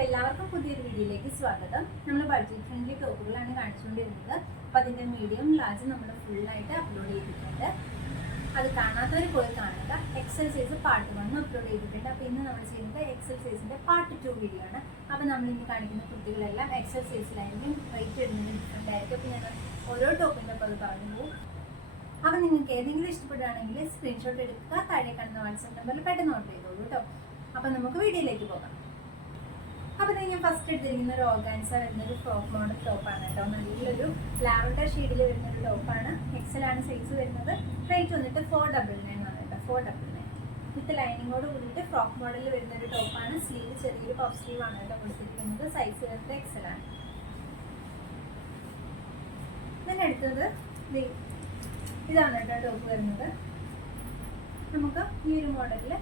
അപ്പോൾ എല്ലാവർക്കും പുതിയൊരു വീഡിയോയിലേക്ക് സ്വാഗതം. നമ്മൾ ബഡ്ജറ്റ് ഫ്രണ്ട്ലി ടോപ്പുകളാണ് കാണിച്ചുകൊണ്ടിരുന്നത്. അപ്പോൾ അതിൻ്റെ മീഡിയം ലാർജ് നമ്മൾ ഫുള്ളായിട്ട് അപ്ലോഡ് ചെയ്തിട്ടുണ്ട്. അത് കാണാത്തവർ പോയി കാണുക. എക്സൽ സൈസ് പാർട്ട് 1 അപ്ലോഡ് ചെയ്തിട്ടുണ്ട്. അപ്പോൾ ഇന്ന് നമ്മൾ ചെയ്യുന്നത് എക്സൽ സൈസിൻ്റെ പാർട്ട് 2 വീഡിയോ ആണ്. അപ്പോൾ നമ്മൾ ഇന്ന് കാണിക്കുന്ന കുട്ടികളെല്ലാം എക്സൽ സൈസിലായിരിക്കും. റേറ്റ് വരുന്നത് ഡിഫറെൻ്റ് ആയിരിക്കും. അപ്പോൾ ഞാൻ ഓരോ ടോപ്പിൻ്റെ അപ്പോൾ അത് പറഞ്ഞു പോകും. അപ്പോൾ നിങ്ങൾക്ക് ഏതെങ്കിലും ഇഷ്ടപ്പെടുകയാണെങ്കിൽ സ്ക്രീൻഷോട്ട് എടുക്കുക. താഴെ കാണുന്ന വാട്സാപ്പ് നമ്പറിൽ പെട്ടെന്ന് ഓർഡർ ചെയ്തോളൂ കേട്ടോ. അപ്പോൾ നമുക്ക് വീഡിയോയിലേക്ക് പോകാം. അപ്പോൾ ഞാൻ ഫസ്റ്റ് എടുത്തിരിക്കുന്ന ഒരു ഓർഗാൻസ വരുന്നൊരു ഫ്രോക്ക് മോഡൽ ടോപ്പാണ് കേട്ടോ. നല്ലൊരു ലാവൻഡർ ഷെയ്ഡിൽ വരുന്നൊരു ടോപ്പാണ്. എക്സലാണ് സൈസ് വരുന്നത്. റേറ്റ് വന്നിട്ട് 499 ആണ് കേട്ടോ. 499 വിത്ത് ലൈനിങ്ങോട് കൂടിയിട്ട് ഫ്രോക്ക് മോഡലിൽ വരുന്നൊരു ടോപ്പാണ്. സ്ലീവ് ചെറിയൊരു പഫ് സ്ലീവ് ആണ് കേട്ടോ കൊടുത്തിരിക്കുന്നത്. സൈസ് വരുന്നത് എക്സലാണ്. പിന്നെ അടുത്തത് ഇതാണ് കേട്ടോ ടോപ്പ് വരുന്നത്. നമുക്ക് ഈ ഒരു മോഡലിൽ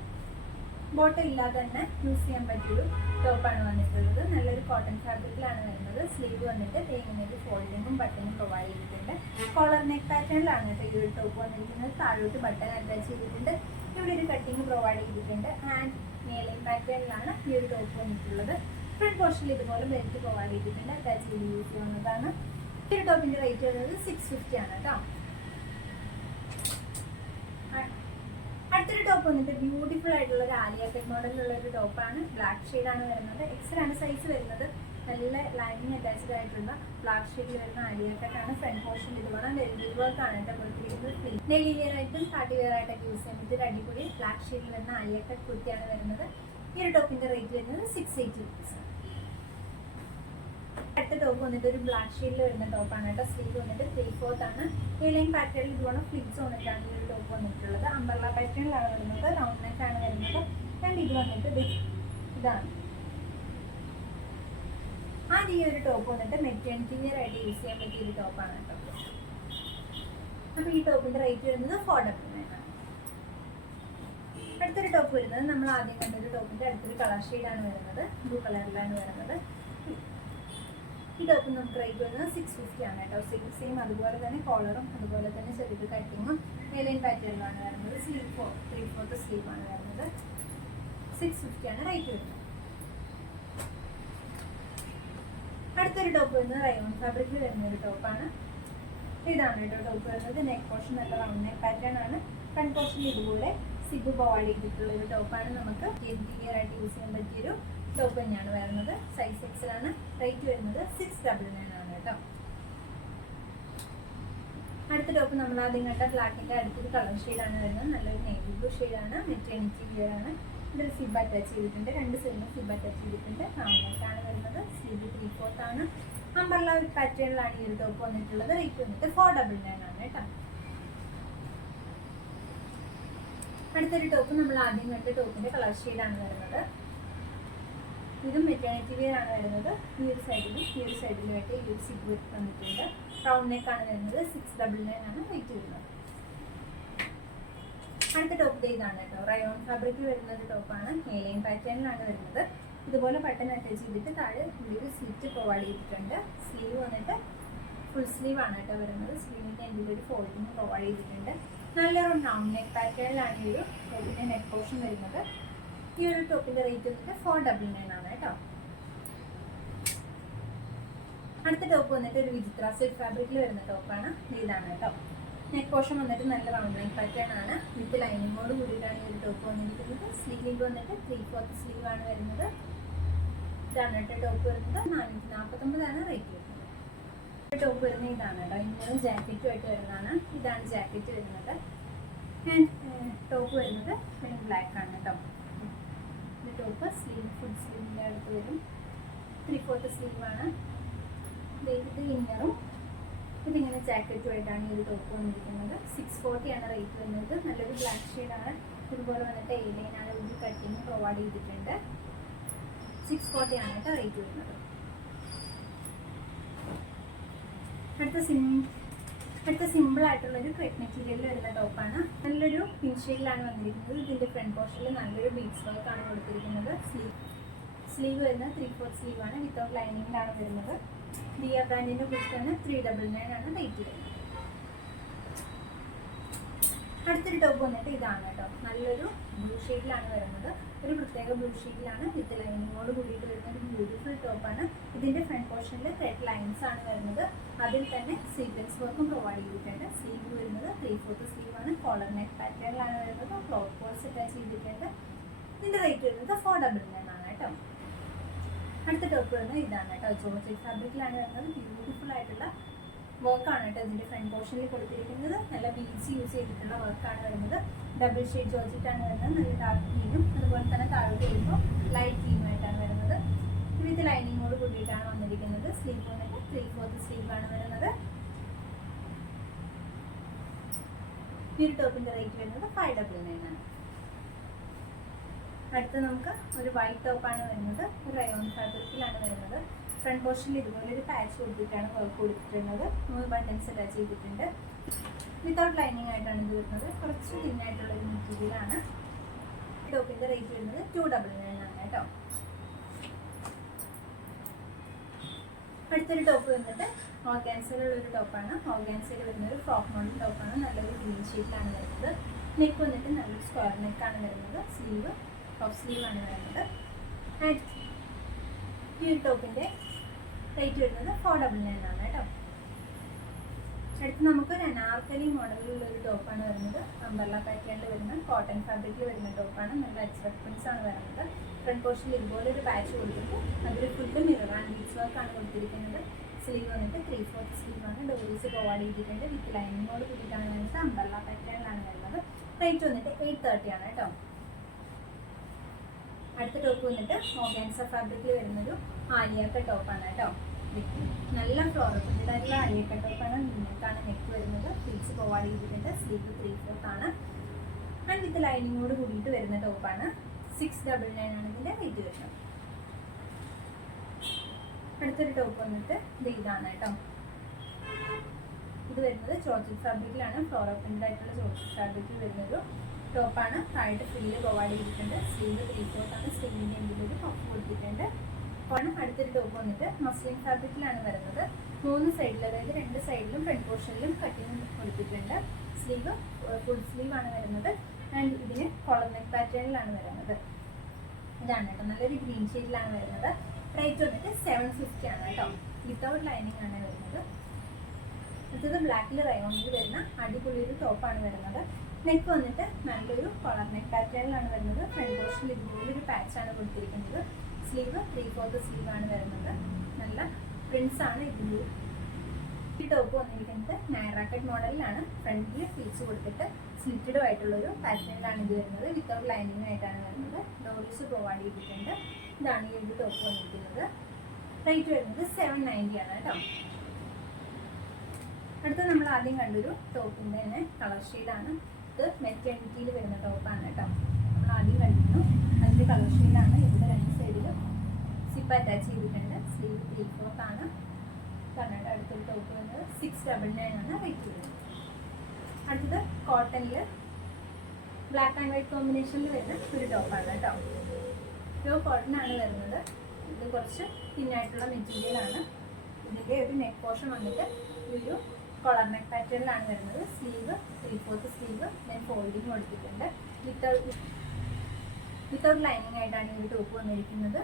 ബോട്ടം ഇല്ലാതെ തന്നെ യൂസ് ചെയ്യാൻ പറ്റിയൊരു ടോപ്പാണ് വന്നിട്ടുള്ളത്. നല്ലൊരു കോട്ടൺ ഫാബ്രിക്കിലാണ് വരുന്നത്. സ്ലീവ് വന്നിട്ട് തേങ്ങനൊരു ഫോൾഡിങ്ങും ബട്ടണും പ്രൊവൈഡ് ചെയ്തിട്ടുണ്ട്. കോളർ നെക്ക് പാറ്റേണിലാണ് കേട്ടോ ഈ ഒരു ടോപ്പ് വന്നിരിക്കുന്നത്. താഴോട്ട് ബട്ടൺ അറ്റാച്ച് ചെയ്തിട്ടുണ്ട്. ഇവിടെ ഒരു കട്ടിങ് പ്രൊവൈഡ് ചെയ്തിട്ടുണ്ട്. ആൻഡ് നെയിലിംഗ് പാറ്റേണിലാണ് ഈ ഒരു ടോപ്പ് വന്നിട്ടുള്ളത്. ഫ്രണ്ട് പോർഷനിൽ ഇതുപോലെ ബെൽറ്റ് പ്രൊവൈഡ് ചെയ്തിട്ടുണ്ട്. അറ്റാച്ച് ചെയ്ത് യൂസ് ചെയ്യുന്നതാണ്. ഈ ഒരു ടോപ്പിന്റെ റേറ്റ് വരുന്നത് 650 ആണ് കേട്ടോ. അടുത്തൊരു ടോപ്പ് വന്നിട്ട് ബ്യൂട്ടിഫുൾ ആയിട്ടുള്ള ഒരു ആലിയ കട്ട് മോഡലിലുള്ള ഒരു ടോപ്പാണ്. ബ്ലാക്ക് ഷെയ്ഡാണ് വരുന്നത്. എക്സലാണ് സൈസ് വരുന്നത്. നല്ല ലൈനിങ് അറ്റാച്ച്ഡ് ആയിട്ടുള്ള ബ്ലാക്ക് ഷെയ്ഡിൽ വരുന്ന ആലിയ കട്ടാണ്. ഫ്രണ്ട് പോർഷൻ ഇതുപോലെ നെല്ലി വർക്ക് ആണ് കേട്ടോ കൊടുത്തിരിക്കുന്നത്. നെല്ലി വെയർ ആയിട്ടും പാർട്ടി വെയർ ആയിട്ടൊക്കെ യൂസ് ചെയ്യാൻ പറ്റിയ അടിപൊളി ബ്ലാക്ക് ഷെയ്ഡിൽ വരുന്ന ആലിയ കട്ട് കുർത്തിയാണ് വരുന്നത്. ഈ ഒരു ടോപ്പിന്റെ റേറ്റ് വരുന്നത് 680 rupees. അടുത്ത ടോപ്പ് വന്നിട്ട് ഒരു ബ്ലാക്ക് ഷെയ്ഡിൽ വരുന്ന ടോപ്പാണ് കേട്ടോ. സ്ലീവ് വന്നിട്ട് 3/4 ആണ്. ലൈൻ പാറ്റേണിൽ ഇതുപോലെ ഫ്ലിപ്സ് വന്നിട്ടാണ് ഈ ഒരു ടോപ്പ് വന്നിട്ടുള്ളത്. അംബർല പാറ്റേണിലാണ് വരുന്നത്. റൗണ്ട് നെക്ക് ആണ് വരുന്നത്. ആൻഡ് ഇത് വന്നിട്ട് ഇതാണ്. ആൻഡ് ഈ ഒരു ടോപ്പ് വന്നിട്ട് മെറ്റേണിറ്റി വെയർ ആയിട്ട് യൂസ് ചെയ്യാൻ പറ്റിയ ഒരു ടോപ്പാണ് കേട്ടോ. അപ്പോൾ ഈ ടോപ്പിന്റെ റേറ്റ് വരുന്നത് 499 ആണ്. അടുത്തൊരു ടോപ്പ് വരുന്നത് നമ്മൾ ആദ്യം കണ്ടൊരു ടോപ്പിന്റെ അടുത്തൊരു കളർ ഷെയ്ഡാണ് വരുന്നത്. ബ്ലൂ കളറിലാണ് വരുന്നത്. ഈ ടോപ്പ് നമുക്ക് റേറ്റ് വരുന്നത് 650 ആണ് കേട്ടോ. സെയിം അതുപോലെ തന്നെ കോളറും അതുപോലെ തന്നെ ചെറിയൊരു കട്ടിങ്ങും ലൈൻ പാറ്റേണിലാണ് വരുന്നത്. സ്ലീവ് 3/4 സ്ലീവ് ആണ് വരുന്നത്. 650 ആണ് റേറ്റ് വരുന്നത്. അടുത്തൊരു ടോപ്പ് വരുന്നത് റയോൺ ഫാബ്രിക്കിൽ വരുന്ന ഒരു ടോപ്പാണ്. ഇതാണ് കേട്ടോ ടോപ്പ് വരുന്നത്. നെക്ക് പോർഷൻ നല്ല റൗണ്ട് നെക്ക് പാറ്റേൺ ആണ്. ഫ്രണ്ട് പോർഷൻ ഇതുപോലെ സിബ് പ്രൊവൈഡ് ചെയ്തിട്ടുള്ള ഒരു ടോപ്പാണ്. നമുക്ക് ഇന്റീരിയർ ആയിട്ട് യൂസ് ചെയ്യാൻ പറ്റിയൊരു ടോപ്പ് തന്നെയാണ് വരുന്നത്. സൈസ് എക്സലാണ്. റേറ്റ് വരുന്നത് 699 ആണ് കേട്ടോ. അടുത്ത ടോപ്പ് നമ്മൾ ആദ്യം കണ്ട ബ്ലാക്കിന്റെ അടുത്തൊരു കളർ ഷെയ്ഡാണ് വരുന്നത്. നല്ലൊരു നേവി ബ്ലൂ ഷെയ്ഡാണ്. മെറ്റേണിറ്റി വെയർ ആണ്. ഇതൊരു സിബ് അറ്റാച്ച് ചെയ്തിട്ടുണ്ട്. 2 സൈഡിലും സിബ് അറ്റാച്ച് ചെയ്തിട്ടുണ്ട്. ാണ് വരുന്നത്. സ്ലീവ് 3/4 ആണ്. അംബർല ഒരു പാറ്റേണിലാണ് ഈ ഒരു ടോപ്പ് വന്നിട്ടുള്ളത്. റേറ്റ് വന്നിട്ട് 499 ആണ് കേട്ടോ. അടുത്തൊരു ടോപ്പ് നമ്മൾ ആദ്യം കണ്ട ടോപ്പിന്റെ കളർ ഷെയ്ഡാണ് വരുന്നത്. ഇതും മെറ്റേണിറ്റി വെയർ ആണ് വരുന്നത്. ഈ ഒരു സൈഡിലും ഈ ഒരു സൈഡിലുമായിട്ട് ഈ ഒരു സിബ് വന്നിട്ടുണ്ട്. റൗണ്ട് നെക്ക് ആണ് വരുന്നത്. 699 ആണ് റേറ്റ് വരുന്നത്. അടുത്ത ടോപ്പ് ഇതാണ് കേട്ടോ. റയോൺ ഫാബ്രിക്കിൽ വരുന്ന ഒരു ടോപ്പാണ്. ലൈൻ പാറ്റേണിലാണ് വരുന്നത്. ഇതുപോലെ ബട്ടൺ അറ്റാച്ച് ചെയ്തിട്ട് താഴെ ഒരു സ്ലിറ്റ് പ്രൊവൈഡ് ചെയ്തിട്ടുണ്ട്. സ്ലീവ് വന്നിട്ട് ഫുൾ സ്ലീവ് ആണ് കേട്ടോ വരുന്നത്. സ്ലീവിൻ്റെ എന്തെങ്കിലും ഒരു ഫോൾഡിങ് പ്രൊവൈഡ് ചെയ്തിട്ടുണ്ട്. നല്ലൊരു റൗണ്ട് നെക്ക് പാറ്റേണിലാണ് ഈ ഒരു ടോപ്പിൻ്റെ നെക്ക് പോർഷൻ വരുന്നത്. ഈ ഒരു ടോപ്പിന്റെ റേറ്റ് വന്നിട്ട് 499 ആണ് കേട്ടോ. അടുത്ത ടോപ്പ് വന്നിട്ട് ഒരു വിചിത്ര സിൽക്ക് ഫാബ്രിക്കിൽ വരുന്ന ടോപ്പാണ്. ഇതാണ് കേട്ടോ. നെക്ക് പോർഷൻ വന്നിട്ട് നല്ല റൗണ്ട് നെക്ക് പാറ്റേൺ ആണ്. വിത്ത് ലൈനിങ്ങോട് കൂടിയിട്ടാണ് ഈ ഒരു ടോപ്പ് വന്നിരിക്കുന്നത്. സ്ലീവ് വന്നിട്ട് 3/4 സ്ലീവ് ആണ് വരുന്നത്. ഇതാണ് കേട്ടോ ടോപ്പ് വരുന്നത്. 449 ആണ് റേറ്റ് വരുന്നത്. ടോപ്പ് വരുന്നത് ഇതാണ് കേട്ടോ. ഇന്നൊരു ജാക്കറ്റുമായിട്ട് വരുന്നതാണ്. ഇതാണ് ജാക്കറ്റ് വരുന്നത്. ടോപ്പ് വരുന്നത് ബ്ലാക്ക് ആണ് കേട്ടോ. ടോപ്പ് സ്ലീവ് ഫുൾ സ്ലീവിൻ്റെ അടുത്ത് വരും. 3/4 സ്ലീവാണ്. ഇത് ഇന്നറും ഇതിങ്ങനെ ജാക്കറ്റുമായിട്ടാണ് ഈ ഒരു ടോപ്പ് വന്നിരിക്കുന്നത്. 640 ആണ് റേറ്റ് വരുന്നത്. നല്ലൊരു ബ്ലാക്ക് ഷെയ്ഡാണ്. ഇതുപോലെ വന്നിട്ട് ലൈനാണ് ഒരു കട്ടിങ് പ്രൊവൈഡ് ചെയ്തിട്ടുണ്ട്. 640 ആണ് കേട്ടോ റേറ്റ് വരുന്നത്. അടുത്ത സിമ്പിൾ ആയിട്ടുള്ളൊരു ക്രെപ്പ് മെറ്റീരിയലിൽ വരുന്ന ടോപ്പാണ്. നല്ലൊരു പിങ്ക് ഷെയ്ഡിലാണ് വന്നിരിക്കുന്നത്. ഇതിൻ്റെ ഫ്രണ്ട് പോർഷനിൽ നല്ലൊരു ബീഡ്സ് വർക്കാണ് കൊടുത്തിരിക്കുന്നത്. സ്ലീവ് വരുന്നത് 3/4 സ്ലീവ് ആണ്. വിത്തൗട്ട് ലൈനിങ്ങിലാണ് വരുന്നത്. ദിയ ബ്രാൻഡിൻ്റെ ബുക്കാണ്. 399 ആണ് റേറ്റ് വരുന്നത്. അടുത്തൊരു ടോപ്പ് വന്നിട്ട് ഇതാണ് കേട്ടോ. നല്ലൊരു ബ്ലൂ ഷെയ്ഡിലാണ് വരുന്നത്. ഒരു പ്രത്യേക ബ്ലൂ ഷെയ്ഡിലാണ് വിത്ത് ലൈനിങ്ങോട് കൂടിയിട്ട് വരുന്ന ഒരു ബ്ലൂ ഇതിന്റെ ഫ്രണ്ട് പോർഷനിൽ ത്രെഡ് ലൈൻസ് ആണ് വരുന്നത്. അതിൽ തന്നെ സീക്വൻസ് വർക്കും പ്രൊവൈഡ് ചെയ്തിട്ടുണ്ട്. സ്ലീവ് വരുന്നത് 3/4 സ്ലീവ് ആണ്. കോളർ നെക്ക് പാറ്റേണിലാണ് വരുന്നത്. ക്ലോത്ത് ബോൾസ് അറ്റാച്ച് ചെയ്തിട്ടുണ്ട്. ഇതിന്റെ റേറ്റ് വരുന്നത് 499 ആണ് കേട്ടോ. അടുത്ത ടോപ്പ് വരുന്നത് ഇതാണ് കേട്ടോ. ജോർജറ്റ് ഫാബ്രിക്കിലാണ് വരുന്നത്. ബ്യൂട്ടിഫുൾ ആയിട്ടുള്ള വർക്കാണ് കേട്ടോ ഇതിന്റെ ഫ്രണ്ട് പോർഷനിൽ കൊടുത്തിരിക്കുന്നത്. നല്ല ബീഡ്സ് യൂസ് ചെയ്തിട്ടുള്ള വർക്കാണ് വരുന്നത്. ഡബിൾ ഷെയ്ഡ് ജോർജറ്റ് ആണ് വരുന്നത്. നല്ല ഡാർക്ക് ഗ്രീനും അതുപോലെ തന്നെ താഴോട്ട് വരുമ്പോൾ ലൈറ്റ് ഗ്രീനുമായിട്ടാണ് വരുന്നത്. വിത്ത് ലൈനിങ്ങോട് കൂടിയിട്ടാണ് വന്നിരിക്കുന്നത്. സ്ലീവ് വന്നിട്ട് 3/4 സ്ലീവ് ആണ് വരുന്നത്. ഈ ഒരു ടോപ്പിന്റെ റേറ്റ് വരുന്നത് 599 ആണ്. അടുത്ത് നമുക്ക് ഒരു വൈറ്റ് ടോപ്പാണ് വരുന്നത്. ഒരു റയോൺ ഫാബ്രിക്കിലാണ് വരുന്നത്. ഫ്രണ്ട് പോർഷനിൽ ഇതുപോലെ ഒരു പാച്ച് കൊടുത്തിട്ടാണ് വർക്ക് കൊടുത്തിട്ടുള്ളത്. 3 ബട്ടൺസ് അറ്റാച്ച് ചെയ്തിട്ടുണ്ട്. വിത്തൗട്ട് ലൈനിങ് ആയിട്ടാണ് ഇത് വരുന്നത്. കുറച്ച് തിന്നായിട്ടുള്ള ഒരു മെറ്റീരിയലാണ്. ടോപ്പിന്റെ റേറ്റ് വരുന്നത് 299 ആണ് കേട്ടോ. അടുത്തൊരു ടോപ്പ് വന്നിട്ട് ഓർഗാൻസയിലുള്ള ഒരു ടോപ്പാണ്. ഓർഗാൻസയിൽ വരുന്ന ഒരു ഫ്രോക്ക് മോഡൽ ടോപ്പാണ്. നല്ലൊരു ഗ്രീൻ ഷെയ്ഡിലാണ് വരുന്നത്. നെക്ക് വന്നിട്ട് നല്ലൊരു സ്ക്വയർ നെക്കാണ് വരുന്നത്. സ്ലീവ് ടോപ്പ് സ്ലീവ് ആണ് വരുന്നത്. ആൻഡ് ഈ ഒരു ടോപ്പിന്റെ റേറ്റ് വരുന്നത് 499 ആണ് കേട്ടോ. അടുത്ത് നമുക്ക് ഒരു അനാർക്കലി മോഡലിലുള്ള ഒരു ടോപ്പാണ് വരുന്നത്. അംബർല പാറ്റേണിൽ വരുന്ന കോട്ടൺ ഫാബ്രിക്കിൽ വരുന്ന ടോപ്പാണ്. നല്ല എക്സ്പെക്ട് പ്രിൻസ് ആണ് വരുന്നത്. ഫ്രണ്ട് പോർഷനിൽ ഇതുപോലെ ഒരു പാച്ച് കൊടുത്തിട്ട് അതിൽ ഫുള്ള് മിറർ ആൻഡ് ബീഡ്സ് വർക്കാണ് കൊടുത്തിരിക്കുന്നത്. സ്ലീവ് വന്നിട്ട് 3/4 സ്ലീവ് ആണ്. ഡോറീസ് പ്രൊവൈഡ് ചെയ്തിട്ടുണ്ട്. വിത്ത് ലൈനിങ്ങോട് കൂടിയിട്ടാണ് വരുന്നത്. അംബർല പാറ്റേണിലാണ് വരുന്നത്. റേറ്റ് വന്നിട്ട് 830 ആണ് കേട്ടോ. അടുത്ത ടോപ്പ് വന്നിട്ട് ഓർഗാൻസ ഫാബ്രിക്കിൽ വരുന്നൊരു ആലിയ ടോപ്പാണ് കേട്ടോ. നല്ല ഫ്ലോറൽ പ്രിന്റഡ് ആയിട്ടുള്ള ആലിയ ടോപ്പാണ്. നിങ്ങൾക്കാണ് നെക്ക് വരുന്നത്. ഫ്ലീറ്റ്സ് പ്രൊവൈഡ് ചെയ്തിട്ടുണ്ട്. സ്ലീവ് 3/4 ആണ്. ആൻഡ് വിത്ത് ലൈനിങ്ങോട് കൂടിയിട്ട് വരുന്ന ടോപ്പാണ്. 699 ആണ് ഇതിന്റെ റേറ്റ് വരുന്നത്. അടുത്തൊരു ടോപ്പ് വന്നിട്ട് ഇതാണ് കേട്ടോ. ഇത് വരുന്നത് ജോർജറ്റ് ഫാബ്രിക്കിലാണ്. ഫ്ലോറൽ പ്രിന്റഡ് ആയിട്ടുള്ള ജോർജറ്റ് ഫാബ്രിക്കിൽ വരുന്നൊരു ടോപ്പാണ്. താഴെ ഫ്രില്ല് പ്രൊവൈഡ് ചെയ്തിട്ടുണ്ട്. സ്ലീവ് 3/4 ആണ്. സ്ലീവിൻ്റെ എന്തെങ്കിലും ഒരു പഫ് കൊടുത്തിട്ടുണ്ട്. അപ്പോൾ അടുത്തൊരു ടോപ്പ് വന്നിട്ട് മസ്ലിൻ ഫാബ്രിക്കിലാണ് വരുന്നത്. 3 സൈഡിൽ, അതായത് 2 സൈഡിലും ഫ്രണ്ട് പോർഷനിലും കട്ടിങ് കൊടുത്തിട്ടുണ്ട്. സ്ലീവ് ഫുൾ സ്ലീവ് ആണ് വരുന്നത്. ആൻഡ് ഇതിന് കോളർ നെക്ക് പാറ്റേണിലാണ് വരുന്നത്. ഇതാണ് കേട്ടോ. നല്ലൊരു ഗ്രീൻ ഷെയ്ഡിലാണ് വരുന്നത്. റേറ്റ് വന്നിട്ട് 750 ആണ് കേട്ടോ. വിത്തൗട്ട് ലൈനിങ് ആണ് വരുന്നത്. അടുത്തത് ബ്ലാക്കിൽ റയോണിൽ വരുന്ന അടിപൊളി ഒരു ടോപ്പാണ് വരുന്നത്. നെക്ക് വന്നിട്ട് നല്ലൊരു കോളർ നെക്ക് പാറ്റേണിലാണ് വരുന്നത്. ഫ്രണ്ട് പോർഷനിൽ ഇതുപോലൊരു പാച്ചാണ് കൊടുത്തിരിക്കുന്നത്. സ്ലീവ് 3/4 സ്ലീവ് ആണ് വരുന്നത്. നല്ല പ്രിൻസ് ആണ് ഇതിൻ്റെ. ഈ ടോപ്പ് വന്നിരിക്കുന്നത് നൈറാക്കറ്റ് മോഡലിലാണ്. ഫ്രണ്ടിൽ ഫീറ്റ്സ് കൊടുത്തിട്ട് സ്ലിറ്റഡ് ആയിട്ടുള്ളൊരു പാറ്റേണിലാണ് ഇത് വരുന്നത്. വിത്തൗട്ട് ലൈനിങ് ആയിട്ടാണ് വരുന്നത്. ഡോറീസ് പ്രൊവൈഡ് ചെയ്തിട്ടുണ്ട്. ഇതാണ് ഈ ഒരു ടോപ്പ് വന്നിരിക്കുന്നത്. റേറ്റ് വരുന്നത് 790 ആണ് കേട്ടോ. അടുത്ത നമ്മൾ ആദ്യം കണ്ടൊരു ടോപ്പിൻ്റെ തന്നെ കളർ ഷെയ്ഡാണ്. ഇത് മെറ്റേണിറ്റിയിൽ വരുന്ന ടോപ്പാണ് കേട്ടോ. നമ്മൾ ആദ്യം കണ്ടിരുന്നു. അതിൻ്റെ കളർ ഷെയ്ഡാണ്. ഇവിടെ 2 സൈഡിലും സിപ്പ് അറ്റാച്ച് ചെയ്തിട്ടുണ്ട്. സ്ലീവ് 3/4 ആണ്. കണ്ണട അടുത്തൊരു ടോപ്പ് വരുന്നത് 699 ആണ് റേറ്റ് വരുന്നത്. അടുത്തത് കോട്ടണിൽ ബ്ലാക്ക് ആൻഡ് വൈറ്റ് കോമ്പിനേഷനിൽ വരുന്ന ഒരു ടോപ്പാണ് കേട്ടോ. പ്യൂർ കോട്ടൺ ആണ് വരുന്നത്. ഇത് കുറച്ച് തിന്നായിട്ടുള്ള മെറ്റീരിയലാണ്. ഇതിൻ്റെ ഒരു നെക്ക് പോർഷൻ വന്നിട്ട് ഒരു കോളർ നെക്ക് പാറ്റേണിലാണ് വരുന്നത്. സ്ലീവ് 3/4 സ്ലീവ് ദെൻ ഫോൾഡിങ് കൊടുത്തിട്ടുണ്ട്. വിത്തൗട്ട് ലൈനിങ് ആയിട്ടാണ് ഈ ഒരു ടോപ്പ് വന്നിരിക്കുന്നത്.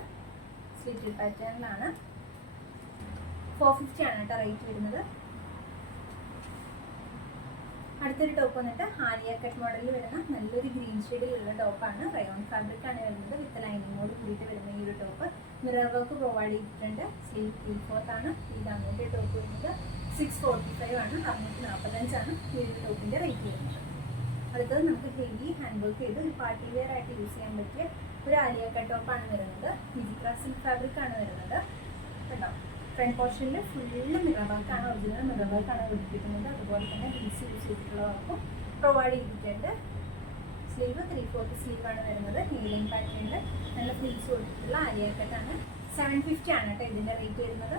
സ്ലിറ്റഡ് പാറ്റേണിലാണ്. 450 ആണ് കേട്ടോ റേറ്റ് വരുന്നത്. അടുത്തൊരു ടോപ്പ് വന്നിട്ട് ആലിയ കട്ട് മോഡലിൽ വരുന്ന നല്ലൊരു ഗ്രീൻ ഷെയ്ഡിലുള്ള ടോപ്പാണ്. റയോൺ ഫാബ്രിക് ആണ് വരുന്നത്. വിത്ത് ലൈനിങ്ങോട് കൂടിയിട്ട് വരുന്ന ഈ ഒരു ടോപ്പ് മിറർ വർക്ക് പ്രൊവൈഡ് ചെയ്തിട്ടുണ്ട്. സ്ലീവ് 3/4 ആണ്. ഇതാണ് ഈ ടോപ്പ് വരുന്നത്. 645 ആണ്. 645 ആണ് ഈ ഒരു ടോപ്പിൻ്റെ റേറ്റ് വരുന്നത്. അടുത്തത് നമുക്ക് ഹെവി ഹാൻഡ് വർക്ക് ചെയ്ത് ഒരു പാർട്ടി വെയർ ആയിട്ട് യൂസ് ചെയ്യാൻ പറ്റിയ ഒരു ആലിയ കട്ട് ടോപ്പാണ് വരുന്നത്. മിജിക്ര സിൽക്ക് ഫാബ്രിക് ആണ് വരുന്നത് കേട്ടോ. ഫ്രണ്ട് പോർഷനിൽ ഫുള്ള് മിറർ വർക്കാണ്. ഒറിജിനൽ മിറർ വർക്കാണ് കൊടുത്തിരിക്കുന്നത്. അതുപോലെ തന്നെ ബീഡ്സ് യൂസ് ചെയ്തിട്ടുള്ള വർക്കും പ്രൊവൈഡ് ചെയ്തിട്ടുണ്ട്. സ്ലീവ് 3/4 സ്ലീവ് ആണ് വരുന്നത്. നീലൻ പാറ്റേണിൽ നല്ല ഫ്ലീറ്റ്സ് കൊടുത്തിട്ടുള്ള ആലിയ കട്ടാണ്. 750 ആണ് കേട്ടോ ഇതിൻ്റെ റേറ്റ് വരുന്നത്.